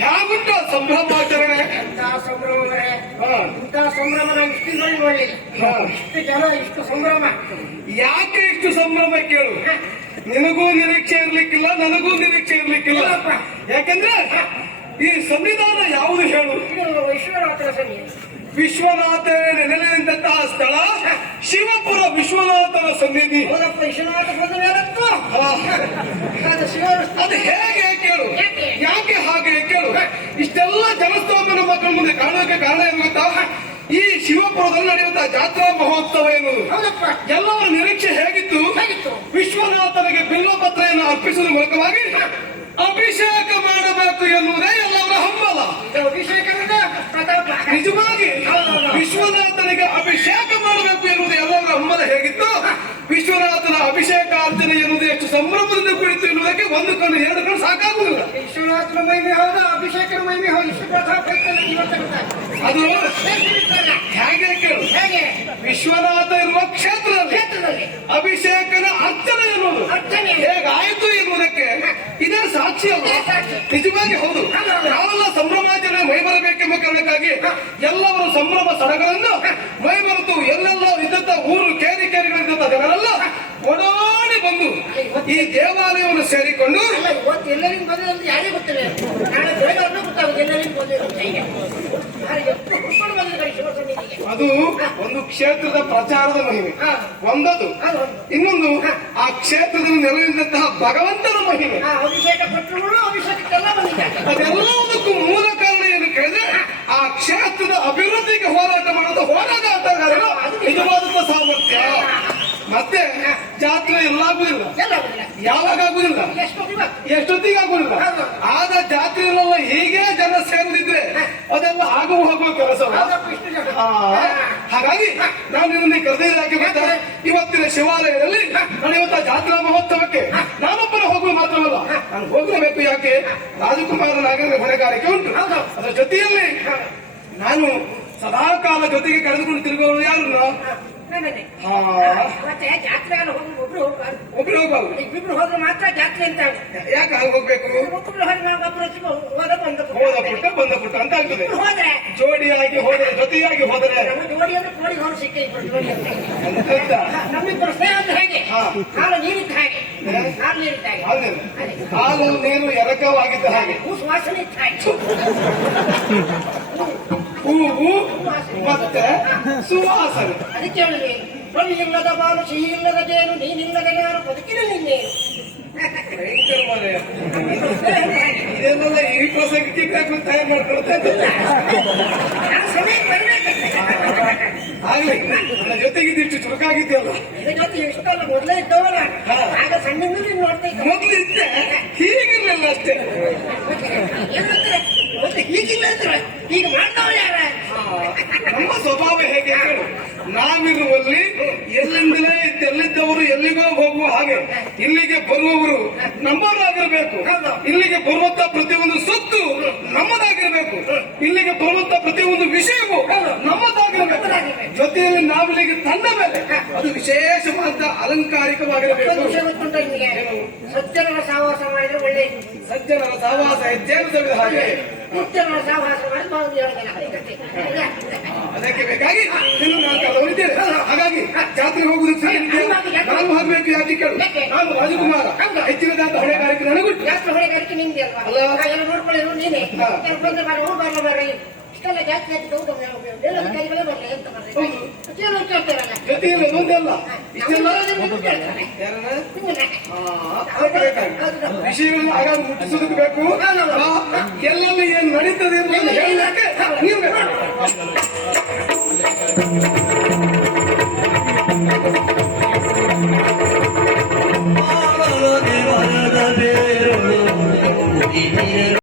ಹೇಗುಂಟು ಸಂಭ್ರಮಾಚರಣೆ? ಸಂಭ್ರಮವೇ ಇಂತಹ ಸಂಭ್ರಮ ನಾವು ಇಷ್ಟು ನೋಡಲಿಲ್ಲ. ಇಷ್ಟು ಜನ, ಇಷ್ಟು ಸಂಭ್ರಮ. ಯಾಕೆ ಇಷ್ಟು ಸಂಭ್ರಮ ಕೇಳು? ನಿನಗೂ ನಿರೀಕ್ಷೆ ಇರ್ಲಿಕ್ಕಿಲ್ಲ, ನನಗೂ ನಿರೀಕ್ಷೆ ಇರ್ಲಿಕ್ಕಿಲ್ಲ. ಯಾಕಂದ್ರೆ ಈ ಸಂವಿಧಾನ ಯಾವುದು ಹೇಳು? ವಿಶ್ವನಾಥನ ಸನ್ನಿಧಿ. ವಿಶ್ವನಾಥ ನೆಲೆನಿಂತಹ ಸ್ಥಳ ಶಿವಪುರ ವಿಶ್ವನಾಥನ ಸನ್ನಿಧಿ. ವಿಶ್ವನಾಥ ಅದು ಹೇಗೆ ಕೇಳು? ಯಾಕೆ ಹಾಗೆ ಕೇಳು? ಇಷ್ಟೆಲ್ಲ ಜನಸ್ತೋಮ ನಮ್ಮ ಮಕ್ಕಳ ಮುಂದೆ ಕಾಣೋಕೆ ಕಾರಣ ಏನು ಗೊತ್ತಾ? ಈ ಶಿವಪುರದಲ್ಲಿ ನಡೆಯುವಂತಹ ಜಾತ್ರಾ ಮಹೋತ್ಸವ ಎನ್ನುವುದು ಎಲ್ಲರ ನಿರೀಕ್ಷೆ ಹೇಗಿತ್ತು? ವಿಶ್ವನಾಥನಿಗೆ ಬಿಲ್ವಪತ್ರೆಯನ್ನು ಅರ್ಪಿಸುವ ಮೂಲಕವಾಗಿ ಅಭಿಷೇಕ ಮಾಡಬೇಕು ಎನ್ನುವುದೇ ಎಲ್ಲವರ ಹಂಬಲ. ನಿಜವಾಗಿ ವಿಶ್ವನಾಥನಿಗೆ ಅಭಿಷೇಕ ಮಾಡಬೇಕು ಎನ್ನುವುದು ಎಲ್ಲವರ ಹಂಬಲ ಹೇಗಿತ್ತು? ವಿಶ್ವನಾಥನ ಅಭಿಷೇಕಾರ್ಚನೆ ಎನ್ನುವುದು ಎಷ್ಟು ಸಂಭ್ರಮದಿಂದ ಕುಳಿತು ಎನ್ನುವುದಕ್ಕೆ ಒಂದು ಕಣ್ಣು ಎರಡು ಕಣ್ಣು ಸಾಕಾಗುವುದಿಲ್ಲ. ವಿಶ್ವನಾಥನ ಮಹಿಮೆ ಹೌದು, ಅಭಿಷೇಕನ ಮಹಿಮೆ ಹೌದು. ಅದು ಹೇಗೆ ಕೇಳು? ವಿಶ್ವನಾಥ ಇರುವ ಕ್ಷೇತ್ರದಲ್ಲಿ ಅಭಿಷೇಕನ ಅರ್ಚನೆ ಎನ್ನುವುದು ಹೇಗಾಯಿತು ಎನ್ನುವುದಕ್ಕೆ ಇದೇ ಸಾಕ್ಷಿ ಅಲ್ಲ? ನಿಜವಾಗಿ ಹೌದು. ನಾವೆಲ್ಲ ಸಂಭ್ರಮಾಚರಣೆ ಮೈ ಬರಬೇಕೆಂಬ ಕಾರಣಕ್ಕಾಗಿ ಎಲ್ಲವರು ಸಂಭ್ರಮ ಸಡಗರನ್ನು ಮೈ ಬರೆದು ಎಲ್ಲೆಲ್ಲ ಇದ್ದಂತ ಊರು ಕೇರಿಗಳಿದ್ದಂತ ಜನರೆಲ್ಲ ಓಡಾಡಿ ಬಂದು ಈ ದೇವಾಲಯವನ್ನು ಸೇರಿಕೊಂಡು ಎಲ್ಲರಿಗೂ ಬಂದ ಯಾರೇ ಗೊತ್ತಿಲ್ಲ. ನಾಳೆ ಬೆಳಗ್ಗೆ ಗೊತ್ತಾಗುತ್ತೆ ಎಲ್ಲರಿಗೂ ಅದು ಒಂದು ಕ್ಷೇತ್ರದ ಪ್ರಚಾರದ ಮಹಿಮೆ ಒಂದದು. ಇನ್ನೊಂದು ಆ ಕ್ಷೇತ್ರದಲ್ಲಿ ನೆಲೆಯಿದ್ದಂತಹ ಭಗವಂತನ ಮಹಿಮೆ. ಅಭಿಷೇಕ ಪಟ್ಟರು ಅಭಿಷೇಕಕ್ಕೆಲ್ಲ ಬಂದಿದ್ದಾರೆ. ಅದೆಲ್ಲದಕ್ಕೂ ಮೂಲ ಕಾರಣ ಏನು ಕೇಳಿದ್ರೆ ಆ ಕ್ಷೇತ್ರದ ಅಭಿವೃದ್ಧಿಗೆ ಹೋರಾಟ ಮಾಡೋದು ಹೋರಾಟಗಾರರು ನಿಜವಾದಂತ ಸಾಮರ್ಥ್ಯ. ಮತ್ತೆ ಜಾತ್ರೆ ಎಲ್ಲಾಗುದಿಲ್ಲ, ಯಾವಾಗ ಆಗುದಿಲ್ಲ, ಎಷ್ಟೊತ್ತಿಗೆ ಆಗುದಿಲ್ಲ. ಆದ ಜಾತ್ರೆಯಲ್ಲೆಲ್ಲ ಹೀಗೆ ಜನ ಸೇರಿದ್ರೆ ಅದೆಲ್ಲ ಆಗುವ ಹೋಗುವ ಕೆಲಸ. ಹಾಗಾಗಿ ನಾನು ನಿನ್ನೆ ಕರೆದಿದ್ದಾಕೆ ಗೊತ್ತಾ? ಇವತ್ತಿನ ಶಿವಾಲಯದಲ್ಲಿ ನಡೆಯುವಂತಹ ಜಾತ್ರಾ ಮಹೋತ್ಸವಕ್ಕೆ ನಾನೊಬ್ಬನೇ ಹೋಗುವ ಮಾತ್ರವಲ್ಲ, ನಾನು ಹೋಗಲೇಬೇಕು. ಯಾಕೆ? ರಾಜಕುಮಾರ ನಾಗರ ಹೊಣೆಗಾರಿಕೆ ಉಂಟು. ಅದರ ಜೊತೆಯಲ್ಲಿ ನಾನು ಸದಾಕಾಲ ಜೊತೆಗೆ ಕರೆದುಕೊಂಡು ತಿರುಗುವವರು ಯಾರು? ಮತ್ತೆ ಜಾತ್ರೆ ಒಬ್ರು ಹೋಗ್ಬಾರ್ದು. ಒಬ್ರು ಹೋಗ್ಬಾರ್ದು. ಇಬ್ರು ಹೋದ್ರೆ ಮಾತ್ರ ಜಾತ್ರೆ ಅಂತ. ಯಾಕೆ ಹಾಗೆ ಹೋಗ್ಬೇಕು? ಒಬ್ರು ಹೋದ್ರೆ ನಾವು ಹೋದ ಪುಟ್ಟ ಅಂತ ಆಗ್ತದೆ. ಹೋದ್ರೆ ಜೋಡಿಯಾಗಿ ಹೋದರೆ, ಜೊತೆಯಾಗಿ ಹೋದರೆ ಜೋಡಿ ಅಂದ್ರೆ ಜೋಡಿ ಹೋಗಿ ಸಿಕ್ಕ ನಮ್ಮಿಬ್ಬರು ಸ್ನೇಹ ಅಂದ್ರೆ ಹೇಗೆ? ಹಾಲು ನೀರಿದ್ದ ಹಾಗೆ, ಹಾಲು ನೀರಿದ್ದ ಹಾಗೆ, ಹಾಲು ನೀರು ಎರಕವಾಗಿದ್ದ ಹಾಗೆ, ಸುವಾಸನೆ ಇದ್ದ ಹಾಗೆ, ಹೂವು ಮತ್ತೆ ಸುವಾಸನೆ. ಅದಕ್ಕೆ ಹೇಳಿದ್ವಿ, ಇಲ್ಲದ ಬಾಲು ಸಿಹಿ ಇಲ್ಲದ ಜೇನು ನೀನಿಲ್ಲದ ಯಾರು ಬದುಕಿನ ನಿನ್ನೆ. ಇದನ್ನೆಲ್ಲ ಈ ಪ್ರಸಂಗಕ್ಕೆ ತಯಾರು ಮಾಡ್ಕೊಳ್ತಾ ಆಗ್ಲಿ. ನನ್ನ ಜೊತೆಗಿದ್ದು ಚುರುಕಾಗಿದ್ಯಲ್ಲ. ಇದ್ರ ಜೊತೆ ಇಷ್ಟಲ್ಲ ಮೊದಲೇ ಇದ್ದವಲ್ಲ, ಆಗ ಸಣ್ಣಿಂದ ನೋಡ್ತಾ ಇದ್ದ. ಮೊದಲು ಇದ್ದೆ, ಹೀಗಿರ್ಲಿಲ್ಲ ಅಷ್ಟೇ. ಹೀಗಿಲ್ಲ ಅಂದ್ರೆ ಈಗ ಮಾಡ್ತಾವ ಯಾರ? ನಮ್ಮ ಸ್ವಭಾವ ಹೇಗೆ ಹೇಳು? ನಾವಿರುವಲ್ಲಿ ಎಲ್ಲಿಂದಲೇ ಎಲ್ಲಿದ್ದವರು ಎಲ್ಲಿಗೋ ಹೋಗುವ ಹಾಗೆ ಇಲ್ಲಿಗೆ ಬರುವವರು ನಮ್ಮದಾಗಿರ್ಬೇಕು. ಇಲ್ಲಿಗೆ ಬರುವಂತ ಪ್ರತಿಯೊಂದು ಸೊತ್ತು ನಮ್ಮದಾಗಿರ್ಬೇಕು. ಇಲ್ಲಿಗೆ ಬರುವಂತ ಪ್ರತಿಯೊಂದು ವಿಷಯವೂ ನಮ್ಮದಾಗಿರ್ಬೇಕು. ಜೊತೆಯಲ್ಲಿ ನಾವಿಲ್ಲಿಗೆ ತಂದ ಮೇಲೆ ಅದು ವಿಶೇಷವಾದ ಅಲಂಕಾರಿಕವಾಗಿರಬೇಕು. ಸಜ್ಜನರ ಸಹವಾಸ ಮಾಡಿದ್ರೆ ಒಳ್ಳೆ. ಸಜ್ಜನರ ಸಹವಾಸ ಹೆಜ್ಜೆಯನ್ನು ತೆಗೆದ ಹಾಗೆ ಮುಖ್ಯವಾದ ಸಹವಾಸ ಮಾಡಿ ಬಾವುದು ಹೇಳೋದಲ್ಲ ಕತೆ. ಅದಕ್ಕೆ ಬೇಕಾಗಿ ನಿನ್ನ ನಾನು ಕರೆದವರಿದ್ದೇನೆ. ಹಾಗಾಗಿ ಜಾತ್ರೆಗೆ ಹೋಗುವುದಕ್ಕೆ ಸರಿ ನಾನು ಹೋಗ್ಬೇಕು. ಯಾಕೆ ಕೇಳು, ನಾನು ರಾಜಕುಮಾರ, ಹೆಚ್ಚಿನದಾದ ಹೊಣೆಗಾರಿಕೆ ನನಗುಂಟು. ಜಾಸ್ತಿ ಹೊಣೆಗಾರಿಕೆ ನಿಮ್ಗೆ ಅಲ್ವಾ? ಅಲ್ಲ. ಎಲ್ಲ ನೋಡ್ಕೊಳ್ಳಿರು ನೀನೆ. ಬಂದ್ರೆ ಬಾರಿ ಹೋಗ್ಬಾರ್ದು ಬಾರಿ. ಇಷ್ಟೆಲ್ಲ ಜಾಸ್ತಿ ಆಗಿ ಹೌದು ಬೇರೆ ಕೈಗಳೇ ಬರಲಿ ಎಂತ ಮಾಡ್ರಿ ಕೇಳೋ ಕೇಳ್ತಾರಲ್ಲ ಜೊತೆಯಲ್ಲಿ ಒಂದಲ್ಲ ಇಷ್ಟೆಲ್ಲ ಕೇಳ್ತಾರೆ ಯಾರನ್ನ ನಿಮ್ಮನ್ನ. ಅದಕ್ಕೆ ಬೇಕಾಗಿ ವಿಷಯವನ್ನು ಆಗಾಗ ಮುಟ್ಟಿಸೋದಕ್ಕೆ ಬೇಕು. ಎಲ್ಲೆಲ್ಲಿ ಏನು ನಡೀತದೆ ಎಂಬುದನ್ನು ಹೇಳಲಿಕ್ಕೆ ನೀವು ಬೇಕು.